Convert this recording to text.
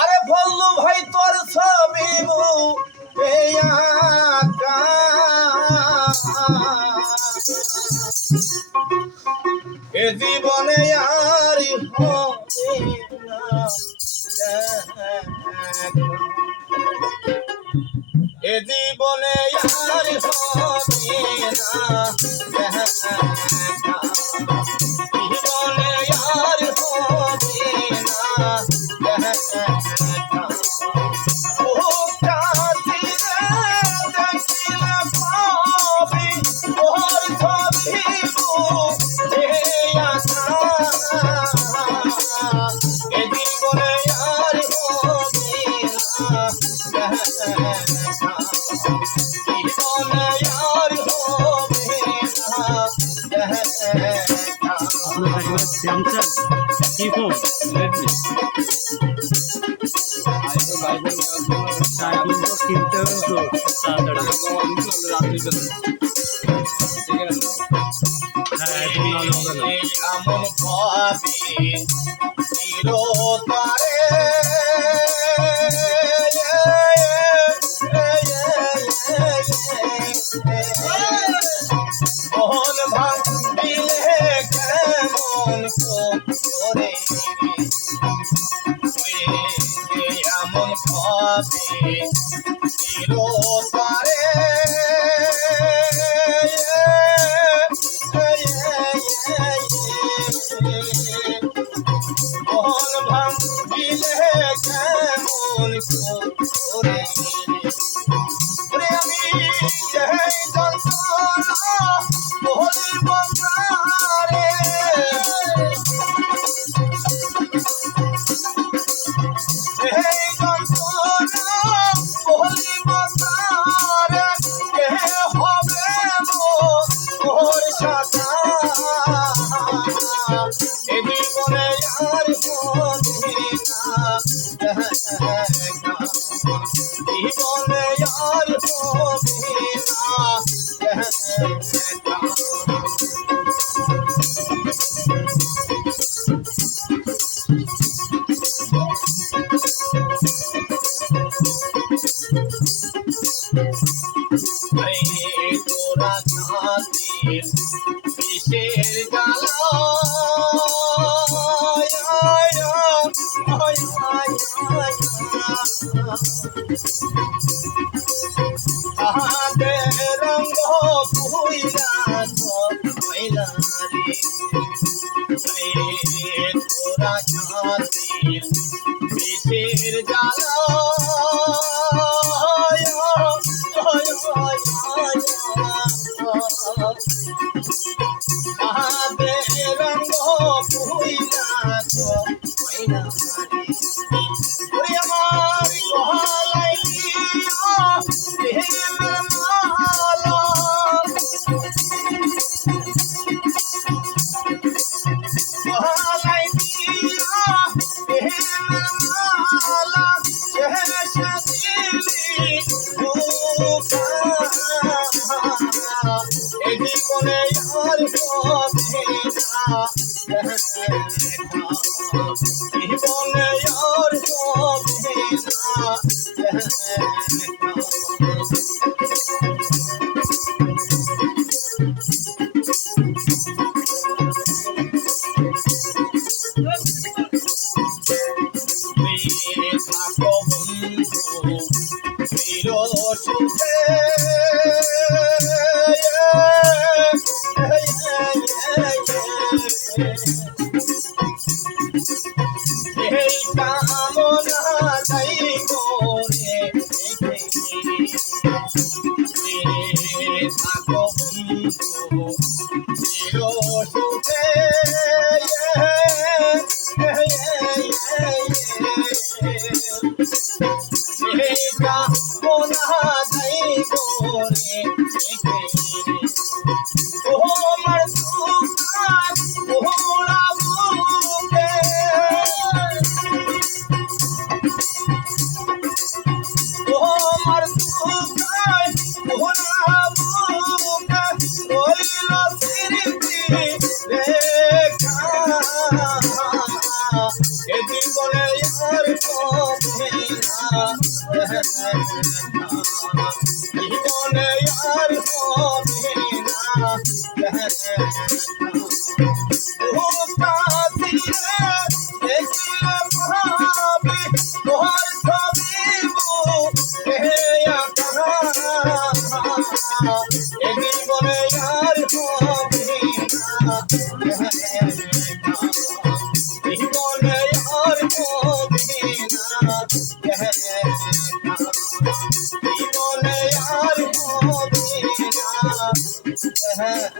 আরে বললু ভাই তোর ছবি এ জীবনে আর হবে না এ জীবনে আর হবে না জীবনে আর হবে না স্যামসাং কি ফোন রেডমি আইফোন তো কিনতে হবে তো তাড়াতাড়ি হ্যাঁ আইফোন না হলে হবে না আমন ভাবি চিরতরে মোহন ভাঙিলে কেমন করে আমন ভাবি চিরতরে মোহন ভাঙিলে কেমন করে আমি মোহনের বন্ধারে তোরা খাতির কিসের জ্বালা রঙ্গ পুইলা তোরা খাতির কিসের জ্বালা রঙ্গ পুইলা আমার গলায় মালা গলায় মালা জীবনে আর হবে না জীবনে আর হবে না থাকো বন্ধু চির সুখে এই কামনা তাই করে থাকো বন্ধু চির সুখে এই কামনা তাই করে তোমার সুখান ওরা বুকে তোমার সুখান ওরা বুকে রইল স্মৃতি রেখা এ জীবন হবে না ঘুমটা দিয়ে দেখলে ভাবি তোর ছবি বুকে আঁকা এ জীবনে আর হবে না জীবনে আর হবে না জীবনে আর হবে না